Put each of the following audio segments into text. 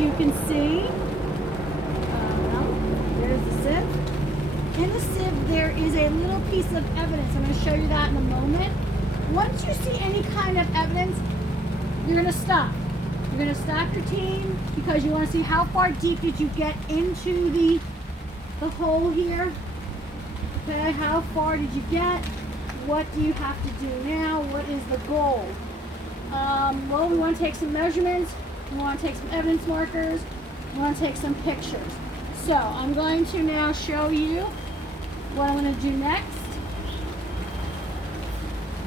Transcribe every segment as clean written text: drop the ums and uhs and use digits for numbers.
you can see, there's the sieve. In the sieve, there is a little piece of evidence. I'm going to show you that in a moment. Once you see any kind of evidence, you're going to stop. You're going to stop your team because you want to see how far deep did you get into the hole here. Okay, how far did you get? What do you have to do now? What is the goal? Well, we want to take some measurements. We want to take some evidence markers. We want to take some pictures. So I'm going to now show you what I'm going to do next.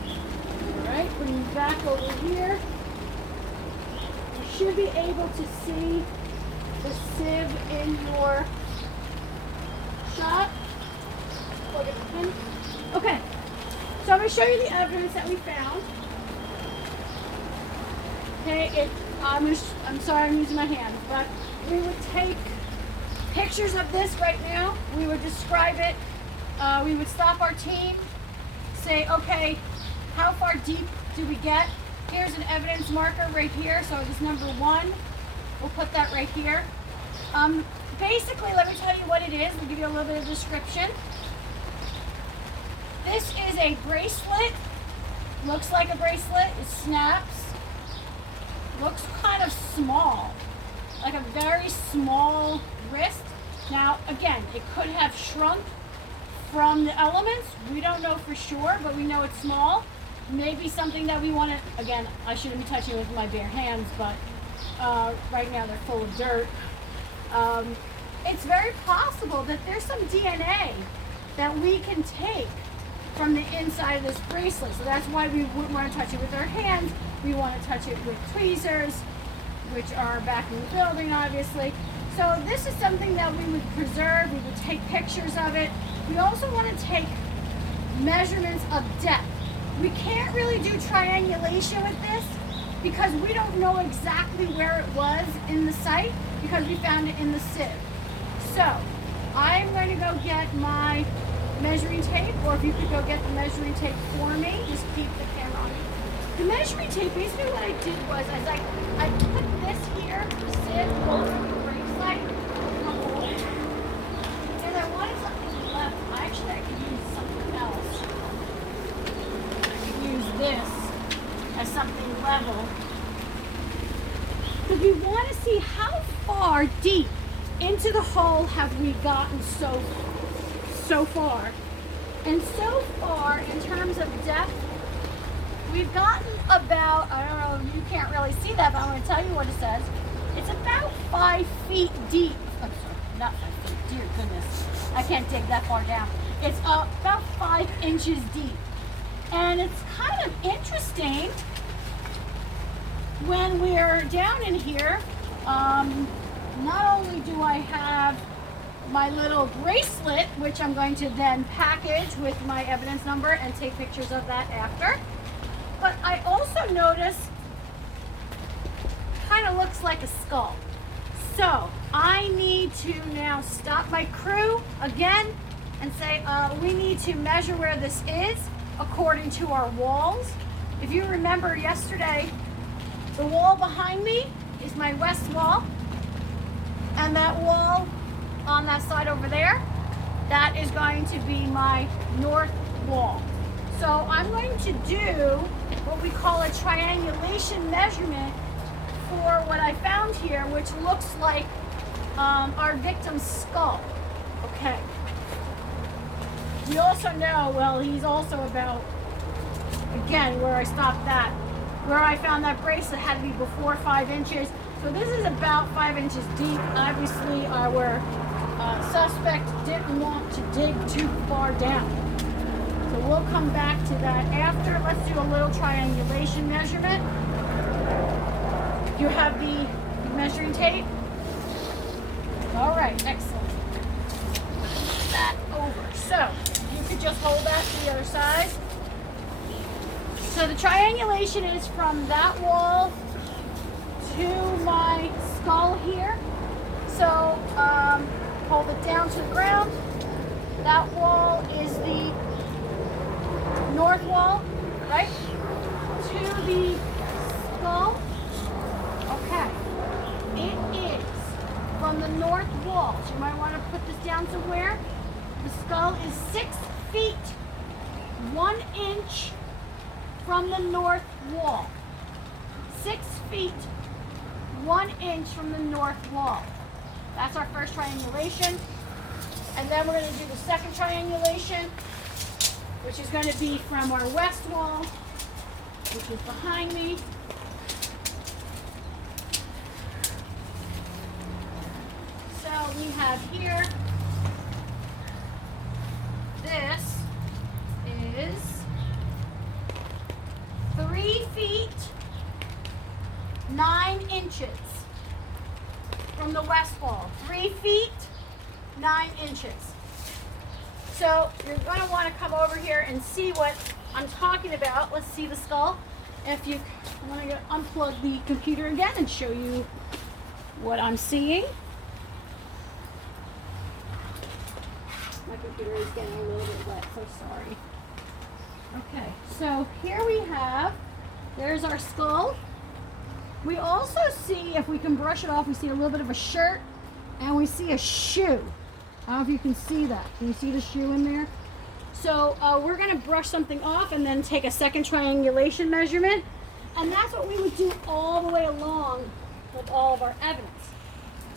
All right, bring you back over here. You should be able to see the sieve in your shot. Plug it in. Okay, so I'm going to show you the evidence that we found. Okay, I'm sorry I'm using my hand, but we would take pictures of this right now. We would describe it. We would stop our team, say, okay, how far deep do we get? Here's an evidence marker right here. So it is number 1. We'll put that right here. Basically, let me tell you what it is. We'll give you a little bit of description. This is a bracelet. Looks like a bracelet. It snaps. Looks kind of small, like a very small wrist. Now, again, it could have shrunk from the elements. We don't know for sure, but we know it's small. Maybe something that we want to, again, I shouldn't be touching it with my bare hands, but right now they're full of dirt. It's very possible that there's some DNA that we can take from the inside of this bracelet. So that's why we wouldn't want to touch it with our hands. We want to touch it with tweezers, which are back in the building, obviously. So this is something that we would preserve. We would take pictures of it. We also want to take measurements of depth. We can't really do triangulation with this because we don't know exactly where it was in the site because we found it in the sieve. So I'm going to go get my measuring tape, or if you could go get the measuring tape for me, just keep the camera on. The measuring tape, basically what I did was I put this here, the sieve, over the bracelet, and I wanted something left. Actually, I could use something else. I could use this as something level. Because we want to see how far deep into the hole have we gotten so far. And so far, in terms of depth, we've gotten about, I don't know, you can't really see that, but I'm going to tell you what it says. It's about 5 feet deep. I'm sorry, not 5 feet, dear goodness. I can't dig that far down. It's about 5 inches deep. And it's kind of interesting when we're down in here, not only do I have my little bracelet, which I'm going to then package with my evidence number and take pictures of that after. But I also notice kind of looks like a skull. So I need to now stop my crew again and say, we need to measure where this is according to our walls. If you remember yesterday, the wall behind me is my west wall, and that wall on that side over there, that is going to be my north wall. So I'm going to do what we call a triangulation measurement for what I found here, which looks like our victim's skull. Okay. We also know, well, he's also about, again, where I stopped that, where I found that bracelet had to be before 5 inches. So this is about 5 inches deep. Obviously, our suspect didn't want to dig too far down. So we'll come back to that after. Let's do a little triangulation measurement. You have the measuring tape? All right, excellent. Move that over. So you could just hold that to the other side. So the triangulation is from that wall to my skull here. So hold it down to the ground. That wall is the north wall, right? To the skull. Okay. It is from the north wall. So you might want to put this down somewhere. The skull is 6 feet, 1 inch from the north wall. 6 feet, 1 inch from the north wall. That's our first triangulation. And then we're going to do the second triangulation, which is going to be from our west wall, which is behind me. So we have here, this is 3 feet, 9 inches from the west wall. 3 feet, 9 inches. So you're going to want to come over here and see what I'm talking about. Let's see the skull. If you want to unplug the computer again and show you what I'm seeing. My computer is getting a little bit wet, so sorry. Okay, so here we have, there's our skull. We also see, if we can brush it off, we see a little bit of a shirt and we see a shoe. I don't know if you can see that. Can you see the shoe in there? So we're going to brush something off and then take a second triangulation measurement. And that's what we would do all the way along with all of our evidence.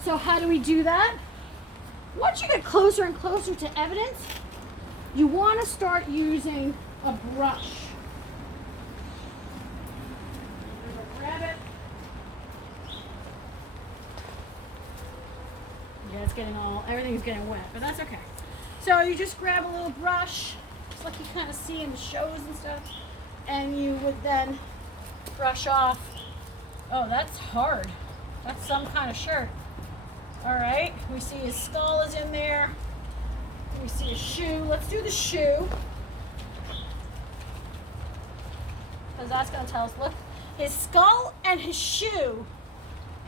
So how do we do that? Once you get closer and closer to evidence, you want to start using a brush. Grab it. Yeah, it's getting everything's getting wet, but that's okay. So you just grab a little brush, just like you kind of see in the shows and stuff, and you would then brush off. Oh, that's hard. That's some kind of shirt. All right, we see his skull is in there. We see a shoe. Let's do the shoe, because that's going to tell us, look, his skull and his shoe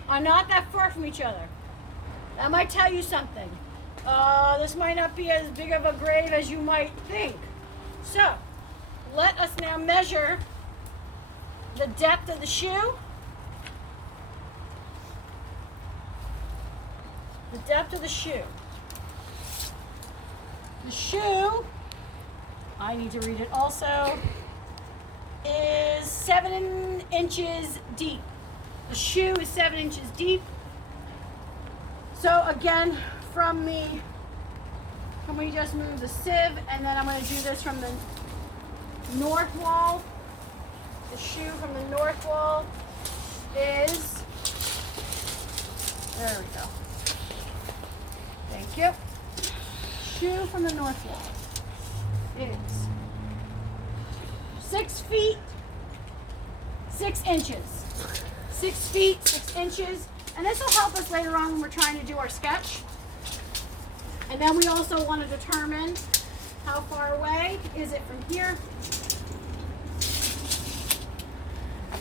are not that far from each other. That might tell you something. This might not be as big of a grave as you might think. So, let us now measure the depth of the shoe. The depth of the shoe. The shoe, I need to read it also, is 7 inches deep. The shoe is 7 inches deep. So again, from me, can we just move the sieve, and then I'm going to do this from the north wall. The shoe from the north wall is, there we go. Thank you. Shoe from the north wall is 6 feet, 6 inches. 6 feet, 6 inches. And this will help us later on when we're trying to do our sketch. And then we also want to determine how far away is it from here.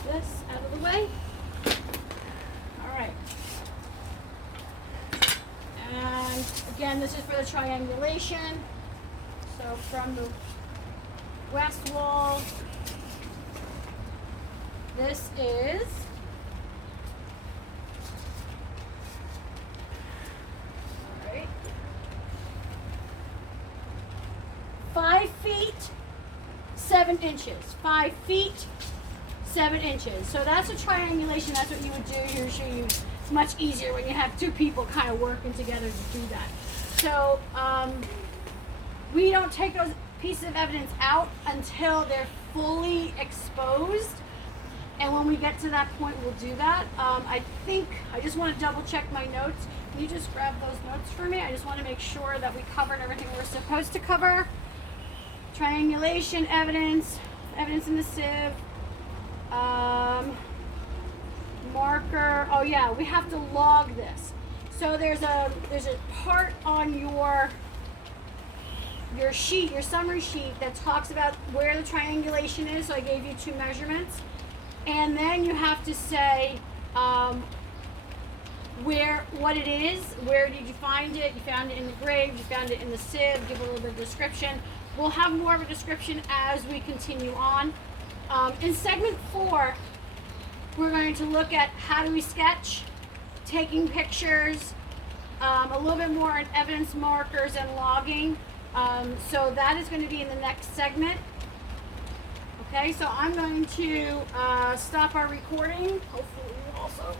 This out of the way. All right. And again, this is for the triangulation. So from the west wall, this is 5 feet, 7 inches. 5 feet, 7 inches. So that's a triangulation. That's what you would do. Usually it's much easier when you have two people kind of working together to do that. So we don't take those pieces of evidence out until they're fully exposed. And when we get to that point, we'll do that. I just want to double check my notes. Can you just grab those notes for me? I just want to make sure that we covered everything we're supposed to cover. Triangulation evidence, evidence in the sieve, marker. Oh yeah, we have to log this. So there's a part on your sheet, your summary sheet, that talks about where the triangulation is. So I gave you 2 measurements, and then you have to say what it is. Where did you find it? You found it in the grave. You found it in the sieve. Give a little bit of description. We'll have more of a description as we continue on. In segment 4, we're going to look at how do we sketch, taking pictures, a little bit more on evidence markers and logging. So that is going to be in the next segment. Okay, so I'm going to stop our recording. Hopefully you also